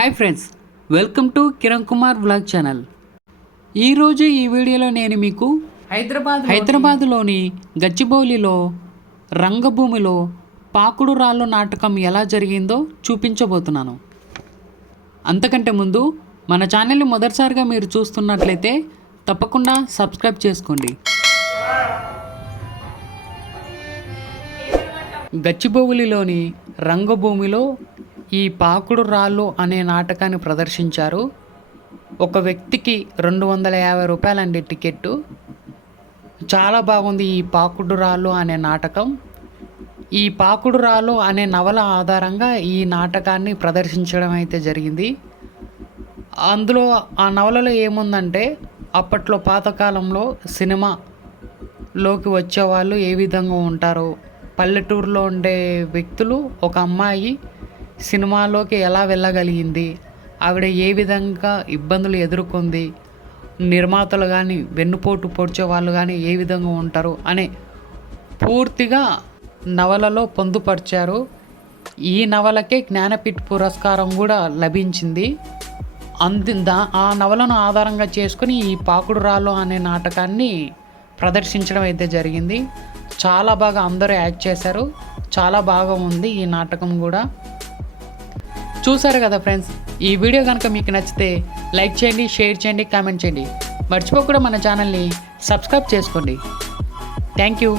Hi friends, welcome to Kiran Kumar vlog channel. ఈరోజు ఈ వీడియోలో నేను మీకు హైదరాబాద్లోని గచ్చిబౌలిలో రంగభూమిలో పాకుడు రాళ్ళు నాటకం ఎలా జరిగిందో చూపించబోతున్నాను. అంతకంటే ముందు మన ఛానల్ని మొదటిసారిగా మీరు చూస్తున్నట్లయితే తప్పకుండా సబ్స్క్రైబ్ చేసుకోండి. గచ్చిబౌలిలోని రంగభూమిలో ఈ పాకుడు రాళ్ళు అనే నాటకాన్ని ప్రదర్శించారు. ఒక వ్యక్తికి 250 రూపాయలండి టికెట్టు. చాలా బాగుంది ఈ పాకుడు రాళ్ళు అనే నాటకం. ఈ పాకుడు రాళ్ళు అనే నవల ఆధారంగా ఈ నాటకాన్ని ప్రదర్శించడం అయితే జరిగింది. అందులో ఆ నవలలో ఏముందంటే, అప్పట్లో పాతకాలంలో సినిమాలోకి వచ్చేవాళ్ళు ఏ విధంగా ఉంటారో, పల్లెటూరులో ఉండే వ్యక్తులు ఒక అమ్మాయి సినిమాలోకి ఎలా వెళ్ళగలిగింది, ఆవిడ ఏ విధంగా ఇబ్బందులు ఎదుర్కొంది, నిర్మాతలు కానీ వెన్నుపోటు పొడిచే వాళ్ళు కానీ ఏ విధంగా ఉంటారు అనే పూర్తిగా నవలలో పొందుపరిచారు. ఈ నవలకే జ్ఞానపీఠ పురస్కారం కూడా లభించింది. ఆ నవలను ఆధారంగా చేసుకుని ఈ పాకుడు రాళ్ళు అనే నాటకాన్ని ప్రదర్శించడం అయితే జరిగింది. చాలా బాగా అందరూ యాక్ట్ చేశారు. చాలా బాగా ఉంది ఈ నాటకం కూడా. చూసారు కదా ఫ్రెండ్స్, ఈ వీడియో కనుక మీకు నచ్చితే లైక్ చేయండి, షేర్ చేయండి, కామెంట్ చేయండి. మర్చిపోకుండా మన ఛానల్ని సబ్స్క్రైబ్ చేసుకోండి. Thank you.